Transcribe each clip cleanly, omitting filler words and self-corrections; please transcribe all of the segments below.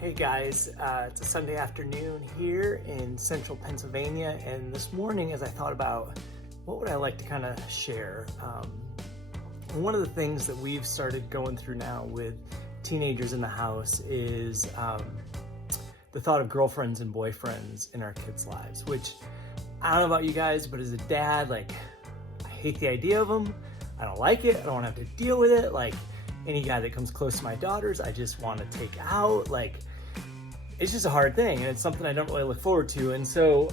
Hey guys, it's a Sunday afternoon here in central Pennsylvania, and this morning as I thought about what would I like to kind of share, one of the things that we've started going through now with teenagers in the house is the thought of girlfriends and boyfriends in our kids' lives, which I don't know about you guys, but as a dad, like, I hate the idea of them. I don't like it. I don't want to have to deal with it. Like, any guy that comes close to my daughters, I just want to take out. Like, it's just a hard thing, and it's something I don't really look forward to. And so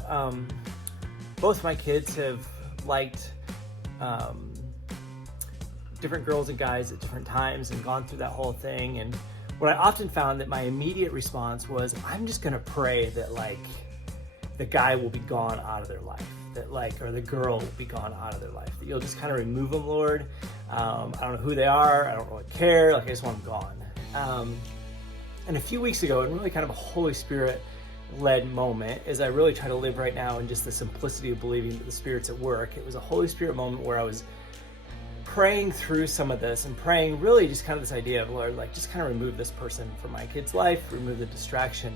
both my kids have liked different girls and guys at different times and gone through that whole thing. And what I often found that my immediate response was, I'm just gonna pray that like the guy will be gone out of their life, that like, or the girl will be gone out of their life, that you'll just kind of remove them, Lord. I don't know who they are. I don't really care. Like, I just want them gone. And a few weeks ago, and really kind of a Holy Spirit led moment, as I really try to live right now in just the simplicity of believing that the Spirit's at work. It was a Holy Spirit moment where I was praying through some of this and praying really just kind of this idea of, Lord, like, just kind of remove this person from my kid's life, remove the distraction.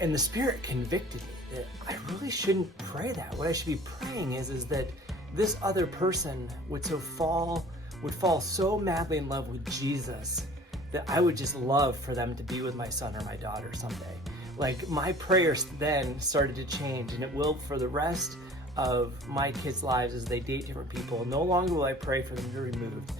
And the Spirit convicted me that I really shouldn't pray that. What I should be praying is that this other person would fall so madly in love with Jesus that I would just love for them to be with my son or my daughter someday. Like, my prayers then started to change, and it will for the rest of my kids' lives as they date different people. No longer will I pray for them to be removed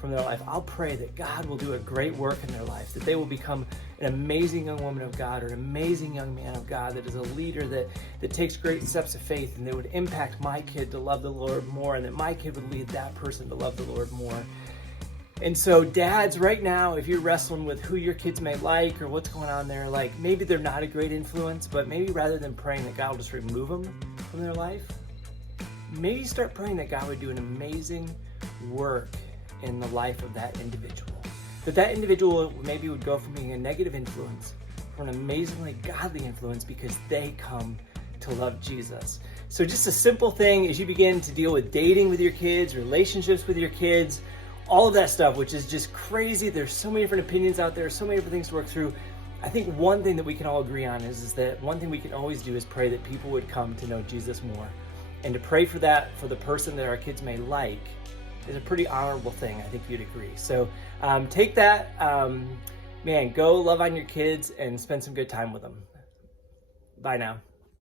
from their life. I'll pray that God will do a great work in their life, that they will become an amazing young woman of God or an amazing young man of God that is a leader that takes great steps of faith, and that would impact my kid to love the Lord more, and that my kid would lead that person to love the Lord more. And so dads, right now, if you're wrestling with who your kids may like or what's going on there, like, maybe they're not a great influence, but maybe rather than praying that God will just remove them from their life, maybe start praying that God would do an amazing work in the life of that individual. That individual maybe would go from being a negative influence for an amazingly godly influence because they come to love Jesus. So just a simple thing as you begin to deal with dating with your kids, relationships with your kids, all of that stuff, which is just crazy. There's so many different opinions out there, so many different things to work through. I think one thing that we can all agree on is that one thing we can always do is pray that people would come to know Jesus more. And to pray for that, for the person that our kids may like, is a pretty honorable thing. I think you'd agree. So take that, go love on your kids and spend some good time with them. Bye now.